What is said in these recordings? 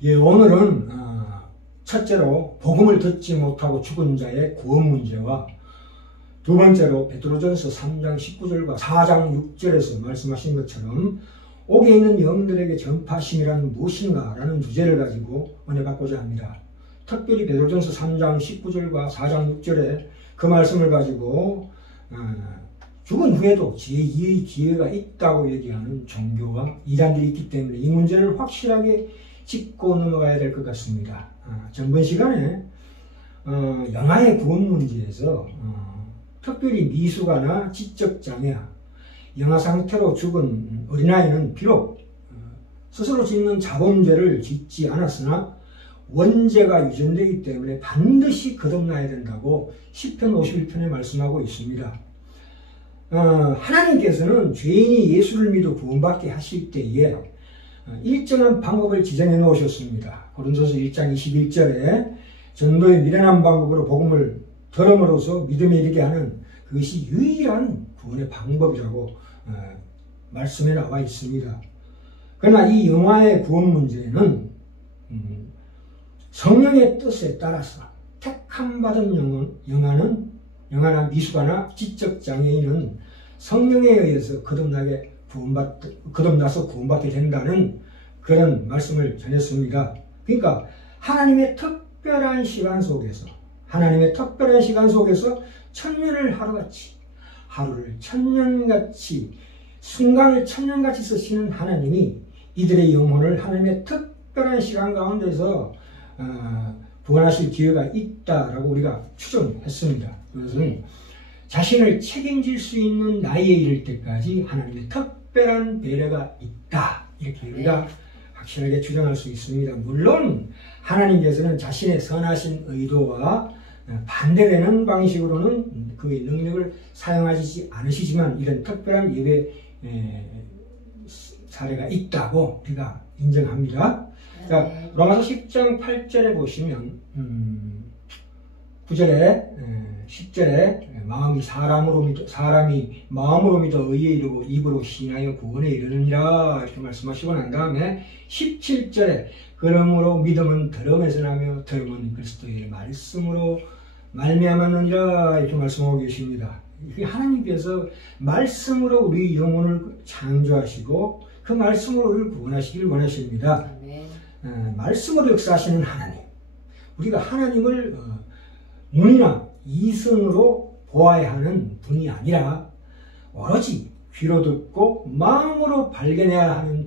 예, 오늘은 첫째로 복음을 듣지 못하고 죽은 자의 구원 문제와 두 번째로 베드로전서 3장 19절과 4장 6절에서 말씀하신 것처럼 옥에 있는 영들에게 전파심이란 무엇인가 라는 주제를 가지고 은혜 받고자 합니다. 특별히 베드로전서 3장 19절과 4장 6절에 그 말씀을 가지고 죽은 후에도 제2의 기회가 있다고 얘기하는 종교와 이단들이 있기 때문에 이 문제를 확실하게 짚고 넘어가야 될 것 같습니다. 전번 시간에 영아의 구원 문제에서 특별히 미숙아나 지적장애아, 영아 상태로 죽은 어린아이는 비록 스스로 짓는 자범죄를 짓지 않았으나 원죄가 유전되기 때문에 반드시 거듭나야 된다고 시편 51편에 말씀하고 있습니다. 하나님께서는 죄인이 예수를 믿어 구원받게 하실 때에 일정한 방법을 지정해 놓으셨습니다. 고린도서 1장 21절에 전도의 미련한 방법으로 복음을 들음으로써 믿음에 이르게 하는 그것이 유일한 구원의 방법이라고 말씀에 나와 있습니다. 그러나 이 영아의 구원 문제는 성령의 뜻에 따라서 택함받은 영아나 미숙아나 지적장애인은 성령에 의해서 거듭나서 구원받게 된다는 그런 말씀을 전했습니다. 그러니까 하나님의 특별한 시간 속에서 천년을 하루를 천년같이 순간을 천년같이 쓰시는 하나님이 이들의 영혼을 하나님의 특별한 시간 가운데서 구원하실 기회가 있다라고 우리가 추정했습니다. 그것은 자신을 책임질 수 있는 나이에 이를 때까지 하나님의 특별한 배려가 있다, 이렇게 우리가 확실하게 추정할 수 있습니다. 물론 하나님께서는 자신의 선하신 의도와 반대되는 방식으로는 그의 능력을 사용하시지 않으시지만 이런 특별한 예외 사례가 있다고 우리가 인정합니다. 자, 로마서 10장 8절에 보시면 9절에 10절에 사람이 마음으로 믿어 의에 이르고 입으로 시인하여 구원에 이르느니라 이렇게 말씀하시고 난 다음에 17절에 그러므로 믿음은 들음에서 나며 들음은 그리스도의 말씀으로 말미암았느니라 이렇게 말씀하고 계십니다. 하나님께서 말씀으로 우리 영혼을 창조하시고 그 말씀으로 우리를 구원하시길 원하십니다. 말씀으로 역사하시는 하나님, 우리가 하나님을 눈이나 이성으로 보아야 하는 분이 아니라 오로지 귀로 듣고 마음으로 발견해야 하는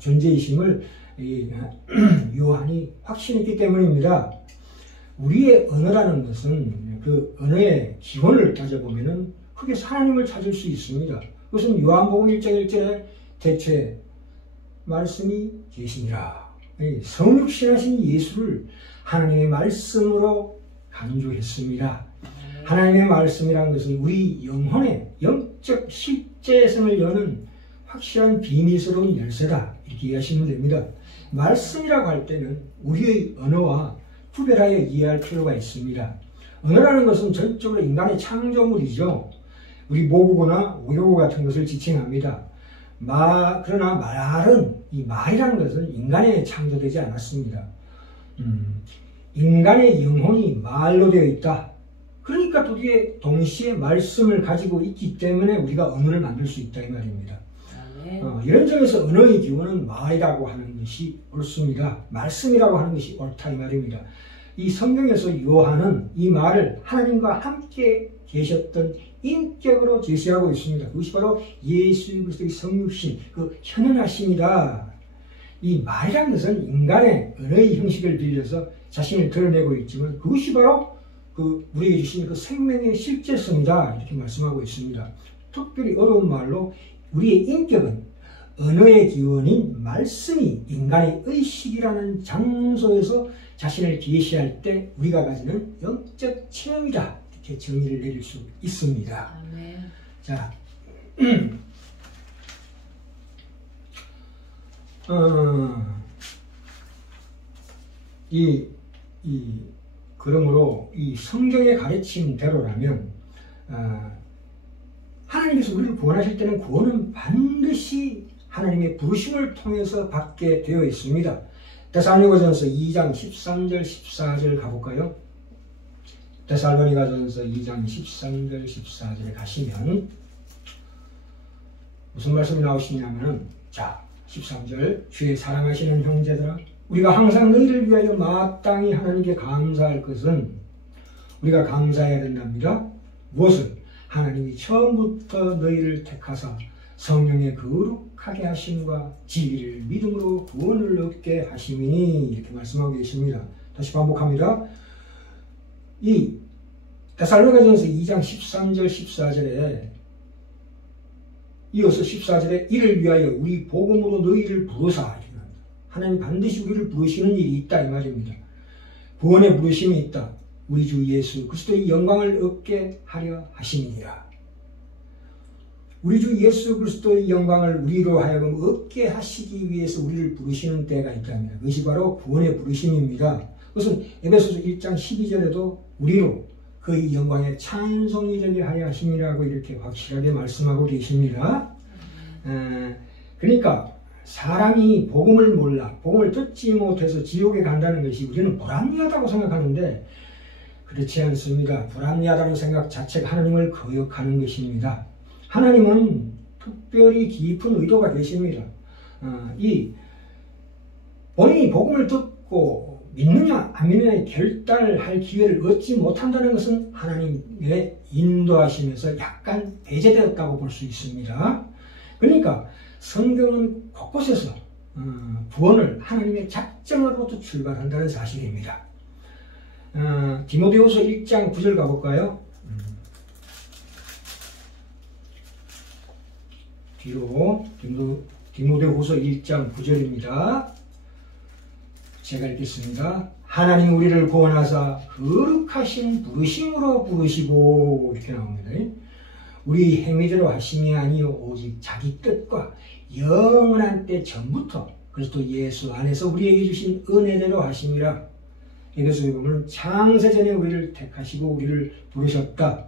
존재이심을 요한이 확신했기 때문입니다. 우리의 언어라는 것은 그 언어의 기원을 따져보면 크게 하나님을 찾을 수 있습니다. 그것은 요한복음 1장 1절에 대체 말씀이 계시니라. 성육신하신 예수를 하나님의 말씀으로 간주했습니다. 하나님의 말씀이라는 것은 우리 영혼의 영적 실제성을 여는 확실한 비밀스러운 열쇠다, 이렇게 이해하시면 됩니다. 말씀이라고 할 때는 우리의 언어와 구별하여 이해할 필요가 있습니다. 언어라는 것은 전적으로 인간의 창조물이죠. 우리 모국어나 우리어고 같은 것을 지칭합니다. 그러나 말이라는 것은 인간에 창조되지 않았습니다. 인간의 영혼이 말로 되어 있다. 그러니까 동시에 말씀을 가지고 있기 때문에 우리가 언어를 만들 수 있다, 이 말입니다. 이런 점에서 언어의 기원은 말이라고 하는 것이 옳습니다. 말씀이라고 하는 것이 옳다, 이 말입니다. 이 성경에서 요한은 이 말을 하나님과 함께 계셨던 인격으로 제시하고 있습니다. 그것이 바로 예수 그리스도의 성육신, 그 현현하심이다. 이 말이라는 것은 인간의 언어의 형식을 빌려서 자신을 드러내고 있지만 그것이 바로 우리에게 주신 그 생명의 실제성이다, 이렇게 말씀하고 있습니다. 특별히 어려운 말로 우리의 인격은 언어의 기원인 말씀이 인간의 의식이라는 장소에서 자신을 계시할 때 우리가 가지는 영적 체험이다, 이렇게 정의를 내릴 수 있습니다. 아멘. 자, 그러므로 이 성경의 가르침대로라면 하나님께서 우리를 구원하실 때는 구원은 반드시 하나님의 부르심을 통해서 받게 되어 있습니다. 데살로니가전서 2장 13절 14절 가볼까요? 데살로니가전서 2장 13절 14절에 가시면 무슨 말씀이 나오시냐면은, 자 13절, 주의 사랑하시는 형제들아, 우리가 항상 너희를 위하여 마땅히 하나님께 감사할 것은, 우리가 감사해야 된답니다. 무엇을? 하나님이 처음부터 너희를 택하사 성령의 거룩하게 하심과 진리를 믿음으로 구원을 얻게 하심이니, 이렇게 말씀하고 계십니다. 다시 반복합니다. 이 데살로니가전서 2장 13절 14절에 이어서 14절에 이를 위하여 우리 복음으로 너희를 부르사, 하나님 반드시 우리를 부르시는 일이 있다 이 말입니다. 구원의 부르심이 있다. 우리 주 예수 그리스도의 영광을 얻게 하려 하심이니라. 우리 주 예수 그리스도의 영광을 우리로 하여금 얻게 하시기 위해서 우리를 부르시는 때가 있답니다. 그것이 바로 구원의 부르심입니다. 그것은 에베소서 1장 12절에도 우리로 그 영광의 찬송이 되게 하려 하심이라고 이렇게 확실하게 말씀하고 계십니다. 그러니까 사람이 복음을 몰라, 복음을 듣지 못해서 지옥에 간다는 것이 우리는 불합리하다고 생각하는데, 그렇지 않습니다. 불합리하다는 생각 자체가 하나님을 거역하는 것입니다. 하나님은 특별히 깊은 의도가 계십니다. 이 본인이 복음을 듣고 믿느냐 안 믿느냐의 결단을 할 기회를 얻지 못한다는 것은 하나님의 인도하심에서 약간 배제되었다고 볼 수 있습니다. 그러니까 성경은 곳곳에서 구원을 하나님의 작정으로부터 출발한다는 사실입니다. 디모데후서 1장 9절 가볼까요? 뒤로 디모데후서 1장 9절입니다. 제가 읽겠습니다. 하나님 우리를 구원하사 거룩하신 부르심으로 부르시고, 이렇게 나옵니다. 우리 행위대로 하심이 아니요 오직 자기 뜻과 영원한 때 전부터 그리스도 예수 안에서 우리에게 주신 은혜대로 하심이라. 에베소에 보면 창세전에 우리를 택하시고 우리를 부르셨다.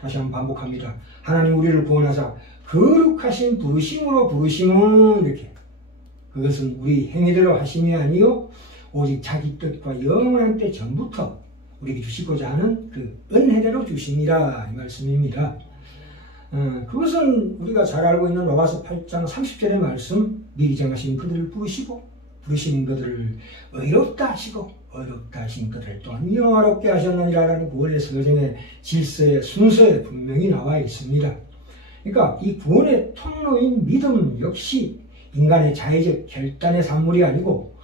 다시 한번 반복합니다. 하나님 우리를 구원하사 거룩하신 부르심으로 부르심은, 이렇게, 그것은 우리 행위대로 하심이 아니요 오직 자기 뜻과 영원한 때 전부터 우리에게 주시고자 하는 그 은혜대로 주심이라, 이 말씀입니다. 그것은 우리가 잘 알고 있는 로마서 8장 30절의 말씀, 미리 정하신 그들을 부르시고 부르신 그들을 의롭다 하시고 의롭다 하신 그들을 또한 영화롭게 하셨느니라라는 구원의 서정의 질서의 순서에 분명히 나와 있습니다. 그러니까 이 구원의 통로인 믿음 역시 인간의 자의적 결단의 산물이 아니고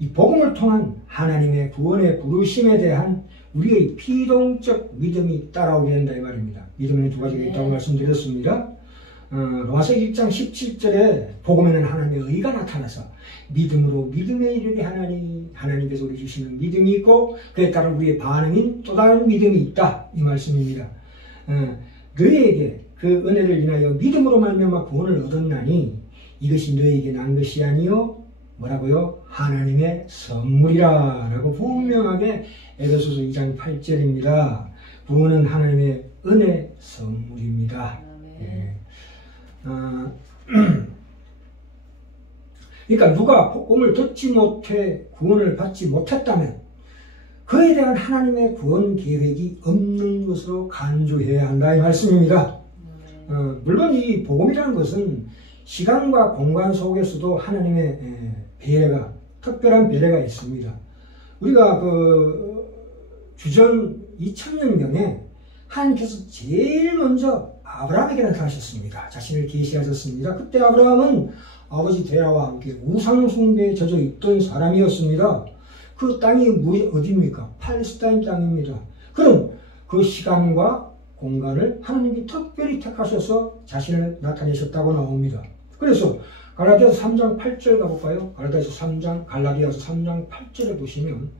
이 복음을 통한 하나님의 구원의 부르심에 대한 우리의 피동적 믿음이 따라오게 된다 이 말입니다. 믿음에는 두 가지가 있다고 말씀드렸습니다. 로마서 1장 17절에 복음에는 하나님의 의가 나타나서 믿음으로 믿음에 이르게 하나니, 하나님께서 우리 주시는 믿음이 있고 그에 따른 우리의 반응인 또 다른 믿음이 있다 이 말씀입니다. 너희에게 그 은혜를 인하여 믿음으로 말미암아 구원을 얻었나니 이것이 너희에게 난 것이 아니요 뭐라고요? 하나님의 선물이라 라고 분명하게 에베소서 2장 8절입니다. 구원은 하나님의 은혜 선물입니다. 예. 그러니까 누가 복음을 듣지 못해 구원을 받지 못했다면 그에 대한 하나님의 구원 계획이 없는 것으로 간주해야 한다 이 말씀입니다. 물론 이 복음이라는 것은 시간과 공간 속에서도 하나님의 배려가, 특별한 배려가 있습니다. 우리가 그 주전 2000년경에 하나님께서 제일 먼저 아브라함에게 나타나셨습니다. 자신을 계시하셨습니다. 그때 아브라함은 아버지 데라와 함께 우상숭배에 젖어 있던 사람이었습니다. 그 땅이 어디입니까? 팔레스타인 땅입니다. 그럼 그 시간과 공간을 하나님이 특별히 택하셔서 자신을 나타내셨다고 나옵니다. 그래서 갈라디아서 3장 8절 가볼까요? 갈라디아서 3장 8절에 보시면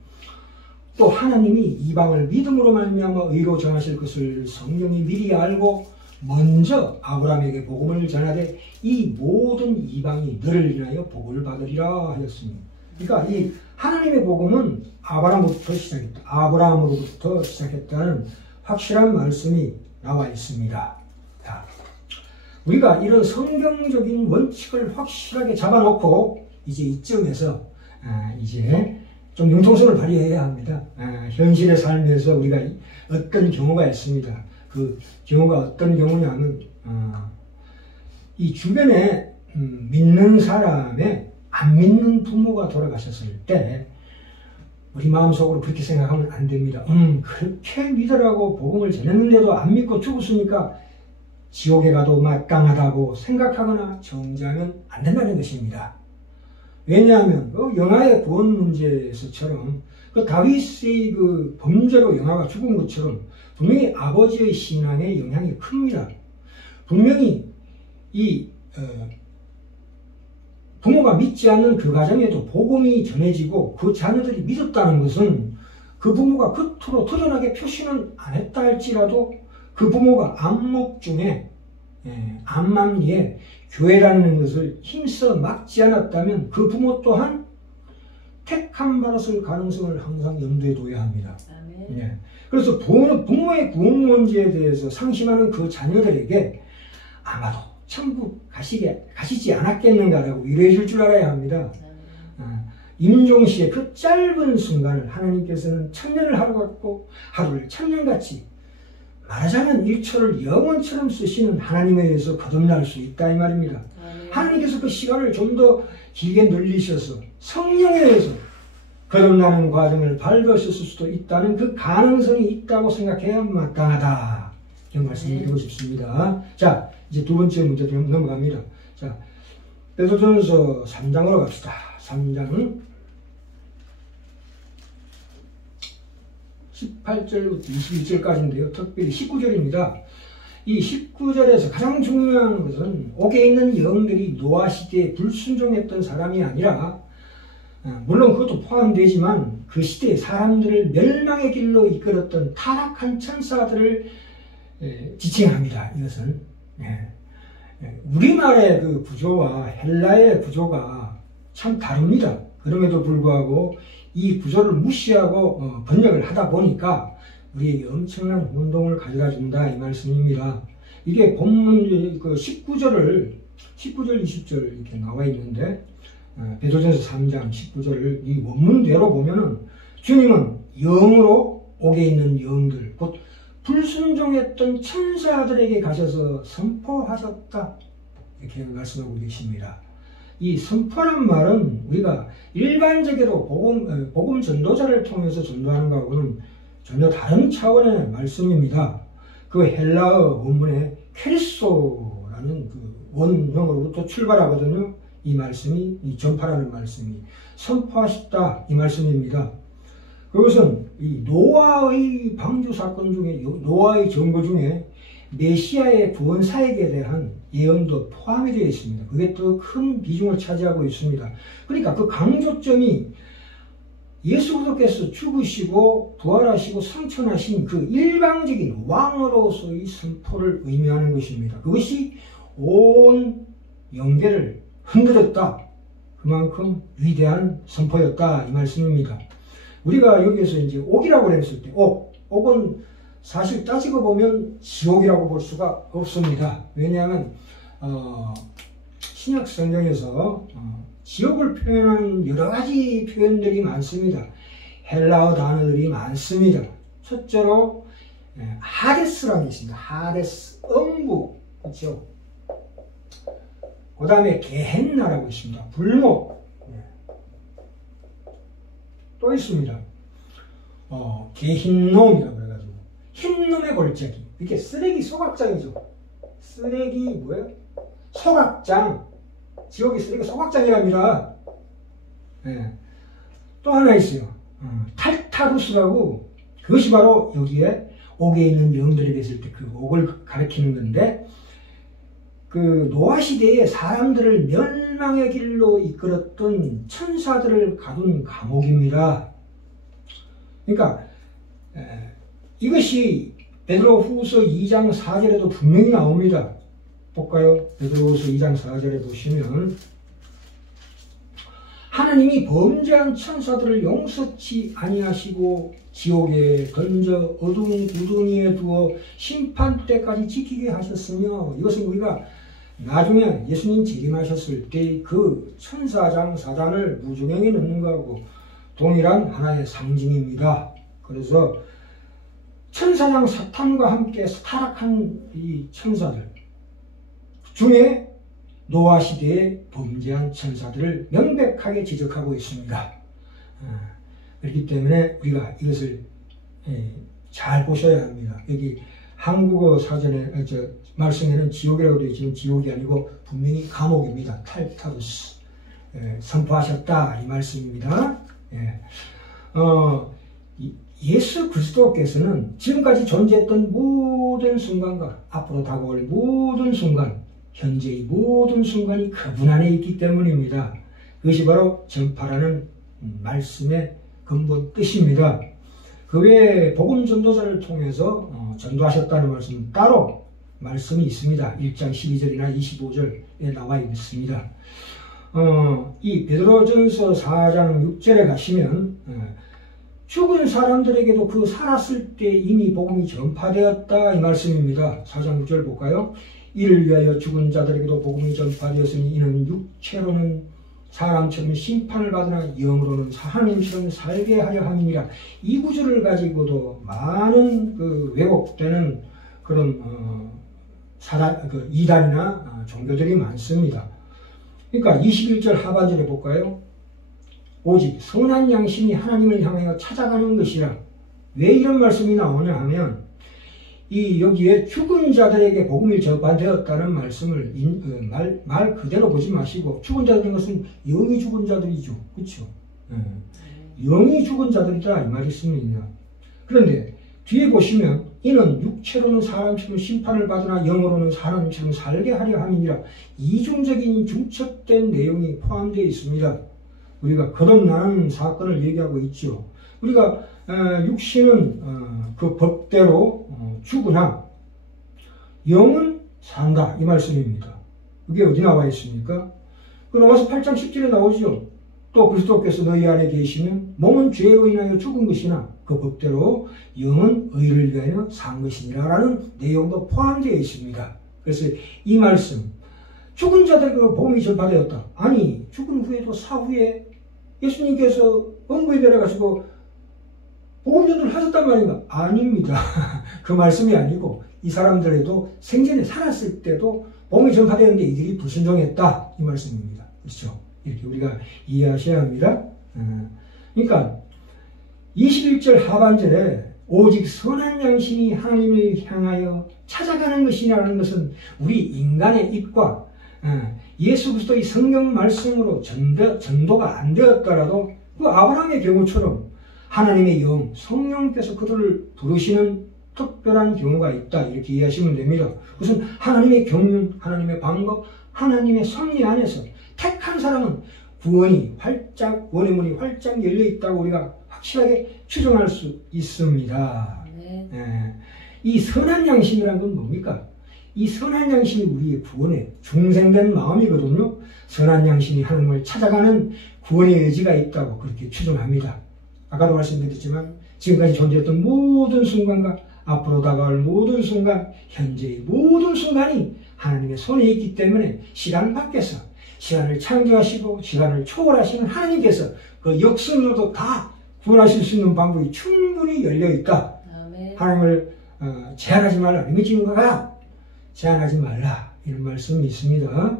또 하나님이 이방을 믿음으로 말미암아 의로 정하실 것을 성령이 미리 알고 먼저 아브라함에게 복음을 전하되 이 모든 이방이 너를 인하여 복을 받으리라 하였습니다. 그러니까 이 하나님의 복음은 아브라함으로부터 시작했다는 확실한 말씀이 나와 있습니다. 자, 우리가 이런 성경적인 원칙을 확실하게 잡아놓고 이제 이쯤에서 이제 좀 융통성을 발휘해야 합니다. 현실의 삶에서 우리가 어떤 경우가 있습니다. 그 경우가 어떤 경우냐면 이 주변에 믿는 사람의 안 믿는 부모가 돌아가셨을 때 우리 마음속으로 그렇게 생각하면 안 됩니다. 그렇게 믿으라고 복음을 전했는데도 안 믿고 죽었으니까 지옥에 가도 마땅하다고 생각하거나 정죄하면 안 된다는 것입니다. 왜냐하면 영아의 구원 문제에서처럼 그 다윗의 그 범죄로 영아가 죽은 것처럼 분명히 아버지의 신앙에 영향이 큽니다. 분명히 이 부모가 믿지 않는 그 가정에도 복음이 전해지고 그 자녀들이 믿었다는 것은 그 부모가 겉으로 드러나게 표시는 안 했다 할지라도 그 부모가 안목 중에 암만 위에 교회라는 것을 힘써 막지 않았다면 그 부모 또한 택함 받았을 가능성을 항상 염두에 둬야 합니다. 예. 그래서 부모의 구원 문제에 대해서 상심하는 그 자녀들에게 아마도 천국 가시지 않았겠는가라고 위로해 줄 줄 알아야 합니다. 임종시의 그 짧은 순간을 하나님께서는 천년을 하루 같고 하루를 천년같이 말하자면 1초를 영원처럼 쓰시는 하나님에 의해서 거듭날 수 있다 이 말입니다. 하나님께서 그 시간을 좀 더 길게 늘리셔서 성령에 의해서 거듭나는 과정을 밟으셨을 수도 있다는 그 가능성이 있다고 생각해야 마땅하다. 이런 말씀을 드리고 싶습니다. 자, 이제 두 번째 문제로 넘어갑니다. 자, 베드로전서 3장으로 갑시다. 3장은 18절부터 21절까지인데요. 특별히 19절입니다. 이 19절에서 가장 중요한 것은 옥에 있는 영들이 노아 시대에 불순종했던 사람이 아니라 물론 그것도 포함되지만 그 시대의 사람들을 멸망의 길로 이끌었던 타락한 천사들을 지칭합니다. 이것은 우리말의 그 구조와 헬라의 구조가 참 다릅니다. 그럼에도 불구하고 이 구조를 무시하고 번역을 하다 보니까 우리에게 엄청난 혼동을 가져다 준다 이 말씀입니다. 이게 본문 그 19절 20절 이렇게 나와 있는데 베드로전서 3장 19절을 이 원문대로 보면은 주님은 영으로 옥에 있는 영들 곧 불순종했던 천사들에게 가셔서 선포하셨다 이렇게 말씀하고 계십니다. 이 선포란 말은 우리가 일반적으로 복음 전도자를 통해서 전도하는 것하고는 전혀 다른 차원의 말씀입니다. 그 헬라어 원문에 케리소라는 그 원형으로부터 출발하거든요. 이 말씀이, 이 전파라는 말씀이 선포하셨다 이 말씀입니다. 그것은 이 노아의 방주 사건 중에, 노아의 정거 중에 메시아의 구원 사역에 대한 예언도 포함이 되어 있습니다. 그게 더 큰 비중을 차지하고 있습니다. 그러니까 그 강조점이 예수 그리스도께서 죽으시고 부활하시고 승천하신 그 일방적인 왕으로서의 선포를 의미하는 것입니다. 그것이 온 영계를 흔들었다. 그만큼 위대한 선포였다. 이 말씀입니다. 우리가 여기에서 이제 옥이라고 했을 때, 옥은 사실 따지고 보면 지옥이라고 볼 수가 없습니다. 왜냐하면, 신약 성경에서, 지옥을 표현하는 여러 가지 표현들이 많습니다. 헬라어 단어들이 많습니다. 첫째로, 하데스라는 게 있습니다. 하데스, 음부, 그렇죠? 그 다음에 게헨나라고 있습니다. 불목. 또 있습니다. 게힌놈이라고 그래가지고 흰놈의 골짜기. 이게 쓰레기 소각장이죠. 쓰레기 뭐예요? 소각장. 지옥이 쓰레기 소각장이랍니다. 또 하나 있어요. 탈타루스라고, 그것이 바로 여기에 옥에 있는 영들이 있을 때 그 옥을 가리키는 건데, 그 노아 시대에 사람들을 멸망의 길로 이끌었던 천사들을 가둔 감옥입니다. 그러니까 이것이 베드로후서 2장 4절에도 분명히 나옵니다. 볼까요? 베드로후서 2장 4절에 보시면 하나님이 범죄한 천사들을 용서치 아니하시고 지옥에 던져 어두운 구덩이에 두어 심판 때까지 지키게 하셨으며, 이것은 우리가 나중에 예수님 재림하셨을 때 그 천사장 사단을 무중행에 넣는 거하고 동일한 하나의 상징입니다. 그래서 천사장 사탄과 함께 타락한 이 천사들 중에 노아 시대에 범죄한 천사들을 명백하게 지적하고 있습니다. 그렇기 때문에 우리가 이것을 잘 보셔야 합니다. 여기 한국어 사전에 말씀에는 지옥이라고 되어 있지만 지옥이 아니고 분명히 감옥입니다. 탈타루스 선포하셨다 이 말씀입니다. 예수 그리스도께서는 지금까지 존재했던 모든 순간과 앞으로 다가올 모든 순간, 현재의 모든 순간이 그분 안에 있기 때문입니다. 그것이 바로 전파라는 말씀의 근본 뜻입니다. 그 외에 복음 전도자를 통해서 전도하셨다는 말씀은 따로 말씀이 있습니다. 1장 12절이나 25절에 나와 있습니다. 이 베드로전서 4장 6절에 가시면 죽은 사람들에게도 그 살았을 때 이미 복음이 전파되었다 이 말씀입니다. 4장 6절 볼까요? 이를 위하여 죽은 자들에게도 복음이 전파되었으니 이는 육체로는 사람처럼 심판을 받으나 영으로는 하나님처럼 살게 하려 함이니라. 이 구절을 가지고도 많은 왜곡되는 그런 이단이나 종교들이 많습니다. 그러니까 21절 하반절에 볼까요? 오직 선한 양심이 하나님을 향하여 찾아가는 것이라. 왜 이런 말씀이 나오냐 하면 여기에 죽은 자들에게 복음이 전파되었다는 말씀을 말 그대로 보지 마시고 죽은 자들인 것은 영이 죽은 자들이죠. 그렇죠? 영이 죽은 자들이다 이 말이 있습니다. 그런데 뒤에 보시면 이는 육체로는 사람처럼 심판을 받으나 영으로는 사람처럼 살게 하려 함이니라. 이중적인 중첩된 내용이 포함되어 있습니다. 우리가 거듭나는 사건을 얘기하고 있죠. 우리가 육신은 그 법대로 죽으나 영은 산다 이 말씀입니다. 그게 어디 나와 있습니까? 로마서 8장 10절에 나오죠. 또 그리스도께서 너희 안에 계시면 몸은 죄로 인하여 죽은 것이나 그 법대로 영은 의를 위하여 산 것이니라 라는 내용도 포함되어 있습니다. 그래서 이 말씀 죽은 자들 그 복음이 전파되었다. 아니 죽은 후에도 사후에 예수님께서 음부에 내려가시고 복음 전도를 하셨단 말인가? 아닙니다. 그 말씀이 아니고 이 사람들에도 생전에 살았을 때도 복음이 전파되었는데 이들이 불순종했다 이 말씀입니다. 그렇죠? 이렇게 우리가 이해하셔야 합니다. 그러니까 21절 하반절에 오직 선한 양심이 하나님을 향하여 찾아가는 것이라는 것은 우리 인간의 입과 예수 그리스도의 성경 말씀으로 전도가 안 되었더라도 그 아브라함의 경우처럼 하나님의 영, 성령께서 그들을 부르시는 특별한 경우가 있다 이렇게 이해하시면 됩니다. 우선 하나님의 경륜, 하나님의 방법, 하나님의 섭리 안에서 택한 사람은 구원이 활짝, 구원의 문이 활짝 열려 있다고 우리가 확실하게 추정할 수 있습니다. 이 선한 양심이라는 건 뭡니까? 이 선한 양심이 우리의 구원에 중생된 마음이거든요. 선한 양심이 하나님을 찾아가는 구원의 의지가 있다고 그렇게 추정합니다. 아까도 말씀드렸지만 지금까지 존재했던 모든 순간과 앞으로 다가올 모든 순간, 현재의 모든 순간이 하나님의 손에 있기 때문에 시간 밖에서 시간을 창조하시고 시간을 초월하시는 하나님께서 그 역선으로도 다 구원하실 수 있는 방법이 충분히 열려있다. 하나님을 제한하지 말라. 리미팅과가 제한하지 말라. 이런 말씀이 있습니다.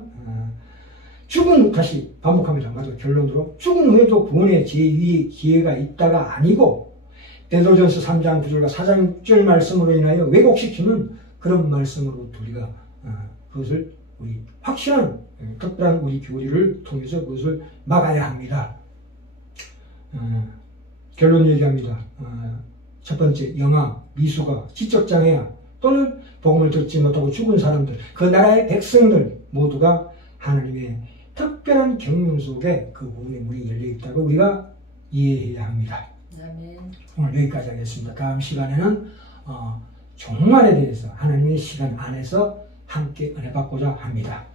다시 반복합니다. 맞아. 결론으로 죽은 후에도 구원의 제2의 기회가 있다가 아니고 베드로전서 3장 9절과 4장 6절 말씀으로 인하여 왜곡시키는 그런 말씀으로 우리가 그것을 우리 확실한 특별한 우리 교리를 통해서 그것을 막아야 합니다. 결론 얘기합니다. 첫 번째, 영아, 미수가, 지적장애야 또는 복음을 듣지 못하고 죽은 사람들, 그 나라의 백성들 모두가 하나님의 특별한 경륜 속에 그 복음의 문이 열려 있다고 우리가 이해해야 합니다. 아멘. 오늘 여기까지 하겠습니다. 다음 시간에는 종말에 대해서 하나님의 시간 안에서 함께 은혜 받고자 합니다.